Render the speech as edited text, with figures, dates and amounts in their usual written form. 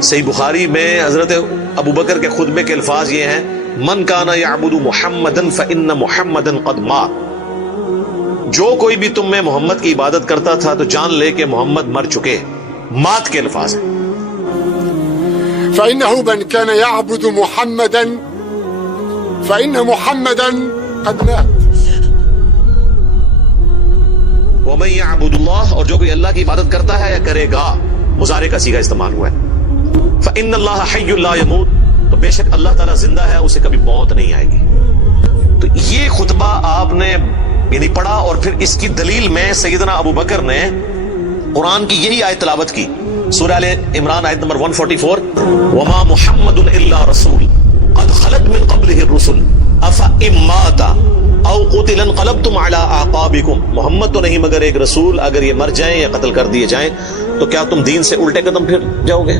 صحیح بخاری میں حضرت ابو بکر کے خطبے کے الفاظ یہ ہیں، من کان یعبد محمدا فإن محمدا قد مات، جو کوئی بھی تم میں محمد کی عبادت کرتا تھا تو جان لے کہ محمد مر چکے۔ مات کے الفاظ ہیں۔ فإنه من كان يعبد محمدا فإن محمدا قد مات۔ ومن يعبد اللہ، اور جو کوئی اللہ کی عبادت کرتا ہے یا کرے گا، مضارع کا صیغہ استعمال ہوا ہے۔ فإن اللہ حی لا يموت، تو بے شک اللہ تعالیٰ زندہ ہے، اسے کبھی موت نہیں آئے گی۔ تو یہ خطبہ آپ نے یعنی پڑھا، اور پھر اس کی دلیل میں سیدنا ابو بکر نے قرآن کی یہی آیت تلاوت کی، سورہ آل عمران آیت نمبر 144، وما محمد الا رسول قد خلت من قبلہ الرسل افإن مات او قتل انقلبتم علی اعقابکم، محمد تو نہیں مگر ایک رسول، اگر یہ مر جائیں یا قتل کر دیے جائیں تو کیا تم دین سے الٹے قدم پھر جاؤ گے؟